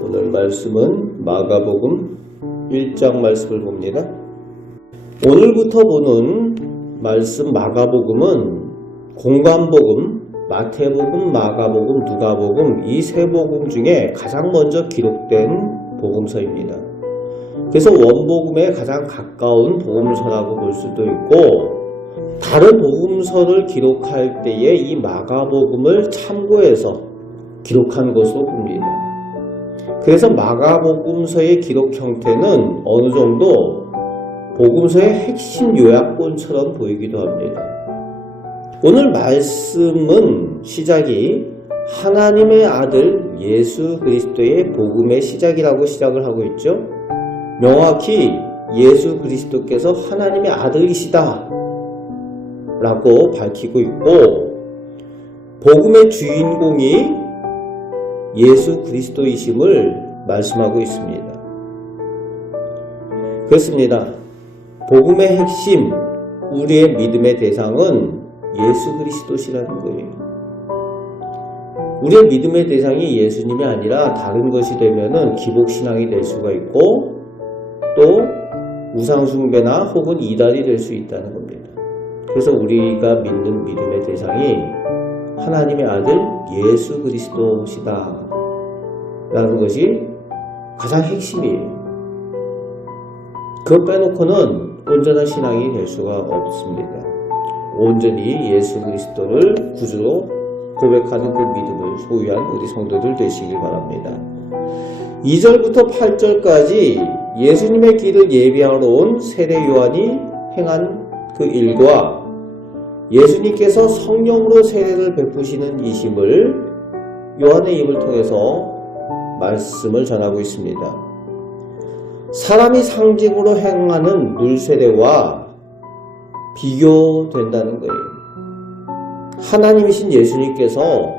오늘 말씀은 마가복음 1장 말씀을 봅니다. 오늘부터 보는 말씀 마가복음은 공관복음, 마태복음, 마가복음, 누가복음 이 세 복음 중에 가장 먼저 기록된 복음서입니다. 그래서 원복음에 가장 가까운 복음서라고 볼 수도 있고, 다른 복음서를 기록할 때에 이 마가복음을 참고해서 기록한 것으로 봅니다. 그래서 마가복음서의 기록 형태는 어느 정도 복음서의 핵심 요약본처럼 보이기도 합니다. 오늘 말씀은 시작이 하나님의 아들 예수 그리스도의 복음의 시작이라고 시작을 하고 있죠. 명확히 예수 그리스도께서 하나님의 아들이시다 라고 밝히고 있고, 복음의 주인공이 예수 그리스도이심을 말씀하고 있습니다. 그렇습니다. 복음의 핵심, 우리의 믿음의 대상은 예수 그리스도시라는 거예요. 우리의 믿음의 대상이 예수님이 아니라 다른 것이 되면은 기복신앙이 될 수가 있고, 또 우상숭배나 혹은 이단이 될 수 있다는 겁니다. 그래서 우리가 믿는 믿음의 대상이 하나님의 아들 예수 그리스도시다 라는 것이 가장 핵심이에요. 그것 빼놓고는 온전한 신앙이 될 수가 없습니다. 온전히 예수 그리스도를 구주로 고백하는 그 믿음을 소유한 우리 성도들 되시길 바랍니다. 2절부터 8절까지 예수님의 길을 예비하러 온 세례 요한이 행한 그 일과 예수님께서 성령으로 세례를 베푸시는 이심을 요한의 입을 통해서 말씀을 전하고 있습니다. 사람이 상징으로 행하는 물세례와 비교된다는 거예요. 하나님이신 예수님께서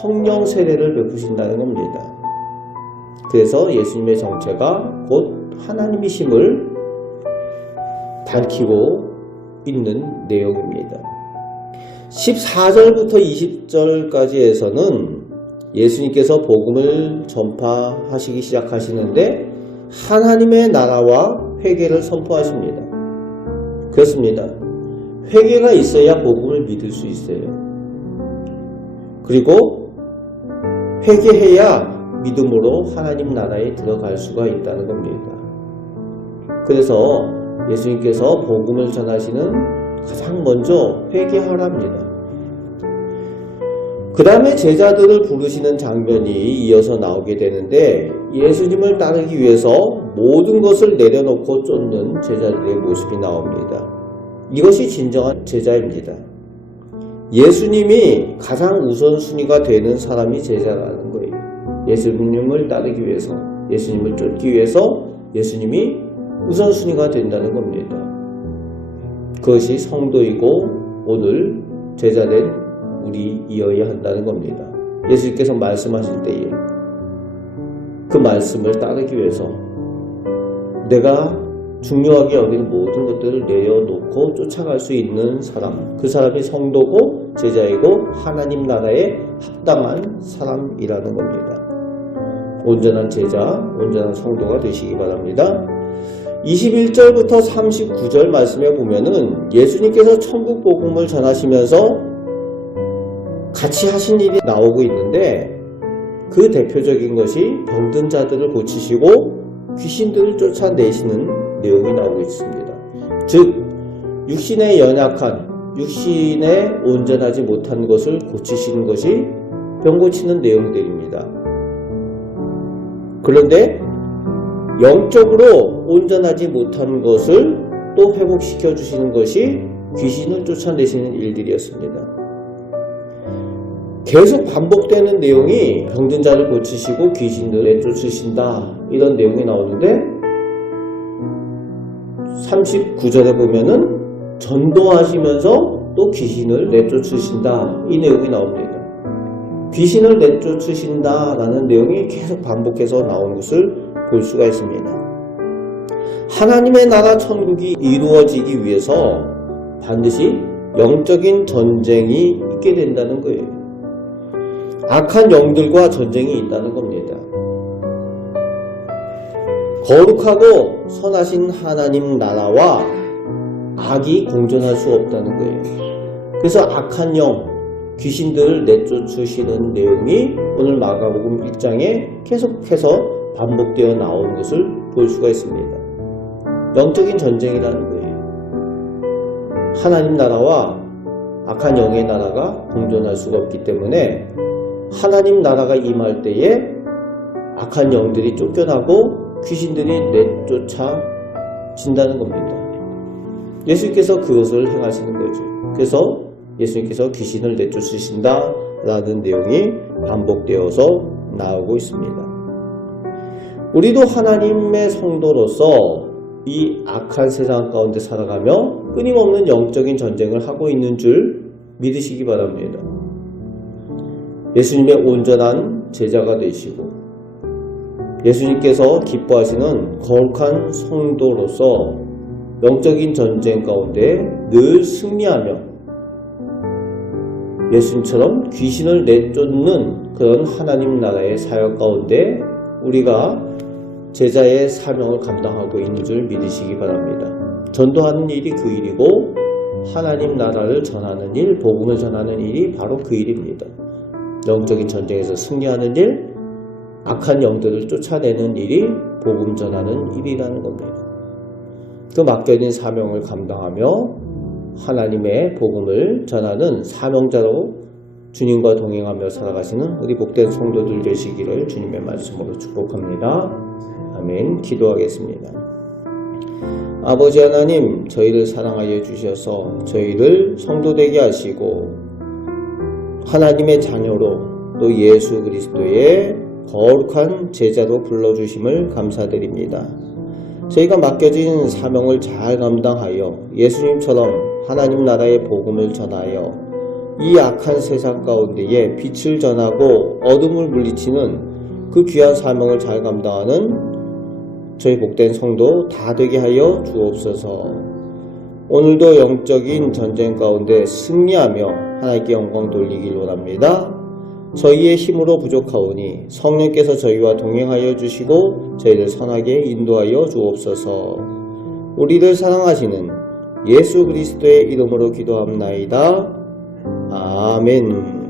성령 세례를 베푸신다는 겁니다. 그래서 예수님의 정체가 곧 하나님이심을 밝히고 있는 내용입니다. 14절부터 20절까지에서는 예수님께서 복음을 전파하시기 시작하시는데 하나님의 나라와 회개를 선포하십니다. 그렇습니다. 회개가 있어야 복음을 믿을 수 있어요. 그리고 회개해야 믿음으로 하나님 나라에 들어갈 수가 있다는 겁니다. 그래서 예수님께서 복음을 전하시는 가장 먼저 회개하랍니다. 그 다음에 제자들을 부르시는 장면이 이어서 나오게 되는데, 예수님을 따르기 위해서 모든 것을 내려놓고 쫓는 제자들의 모습이 나옵니다. 이것이 진정한 제자입니다. 예수님이 가장 우선순위가 되는 사람이 제자라는 거예요. 예수님을 따르기 위해서, 예수님을 쫓기 위해서 예수님이 우선순위가 된다는 겁니다. 그것이 성도이고 오늘 제자된 우리이어야 한다는 겁니다. 예수님께서 말씀하실 때에 그 말씀을 따르기 위해서 내가 중요하게 여기는 모든 것들을 내려놓고 쫓아갈 수 있는 사람, 그 사람이 성도고 제자이고 하나님 나라에 합당한 사람이라는 겁니다. 온전한 제자, 온전한 성도가 되시기 바랍니다. 21절부터 39절 말씀에 보면은 예수님께서 천국 복음을 전하시면서 같이 하신 일이 나오고 있는데, 그 대표적인 것이 병든 자들을 고치시고 귀신들을 쫓아내시는 내용이 나오고 있습니다. 즉 육신에 연약한, 육신에 온전하지 못한 것을 고치시는 것이 병 고치는 내용들입니다. 그런데 영적으로 온전하지 못한 것을 또 회복시켜 주시는 것이 귀신을 쫓아내시는 일들이었습니다. 계속 반복되는 내용이 병든 자를 고치시고 귀신을 내쫓으신다, 이런 내용이 나오는데 39절에 보면은 전도하시면서 또 귀신을 내쫓으신다, 이 내용이 나옵니다. 귀신을 내쫓으신다 라는 내용이 계속 반복해서 나온 것을 볼 수가 있습니다. 하나님의 나라 천국이 이루어지기 위해서 반드시 영적인 전쟁이 있게 된다는 거예요. 악한 영들과 전쟁이 있다는 겁니다. 거룩하고 선하신 하나님 나라와 악이 공존할 수 없다는 거예요. 그래서 악한 영, 귀신들을 내쫓으시는 내용이 오늘 마가복음 1장에 계속해서 반복되어 나오는 것을 볼 수가 있습니다. 영적인 전쟁이라는 거예요. 하나님 나라와 악한 영의 나라가 공존할 수가 없기 때문에 하나님 나라가 임할 때에 악한 영들이 쫓겨나고 귀신들이 내쫓아진다는 겁니다. 예수님께서 그것을 행하시는 거죠. 그래서 예수님께서 귀신을 내쫓으신다 라는 내용이 반복되어서 나오고 있습니다. 우리도 하나님의 성도로서 이 악한 세상 가운데 살아가며 끊임없는 영적인 전쟁을 하고 있는 줄 믿으시기 바랍니다. 예수님의 온전한 제자가 되시고 예수님께서 기뻐하시는 거룩한 성도로서 영적인 전쟁 가운데 늘 승리하며 예수님처럼 귀신을 내쫓는 그런 하나님 나라의 사역 가운데 우리가 제자의 사명을 감당하고 있는 줄 믿으시기 바랍니다. 전도하는 일이 그 일이고 하나님 나라를 전하는 일, 복음을 전하는 일이 바로 그 일입니다. 영적인 전쟁에서 승리하는 일, 악한 영들을 쫓아내는 일이 복음 전하는 일이라는 겁니다. 그 맡겨진 사명을 감당하며 하나님의 복음을 전하는 사명자로 주님과 동행하며 살아가시는 우리 복된 성도들 되시기를 주님의 말씀으로 축복합니다. 아멘. 기도하겠습니다. 아버지 하나님, 저희를 사랑하여 주셔서 저희를 성도되게 하시고 하나님의 자녀로 또 예수 그리스도의 거룩한 제자로 불러주심을 감사드립니다. 저희가 맡겨진 사명을 잘 감당하여 예수님처럼 하나님 나라의 복음을 전하여 이 악한 세상 가운데에 빛을 전하고 어둠을 물리치는 그 귀한 사명을 잘 감당하는 저희 복된 성도 다 되게 하여 주옵소서. 오늘도 영적인 전쟁 가운데 승리하며 하나님께 영광 돌리길 원합니다. 저희의 힘으로 부족하오니 성령께서 저희와 동행하여 주시고 저희를 선하게 인도하여 주옵소서. 우리를 사랑하시는 예수 그리스도의 이름으로 기도합나이다. 아멘.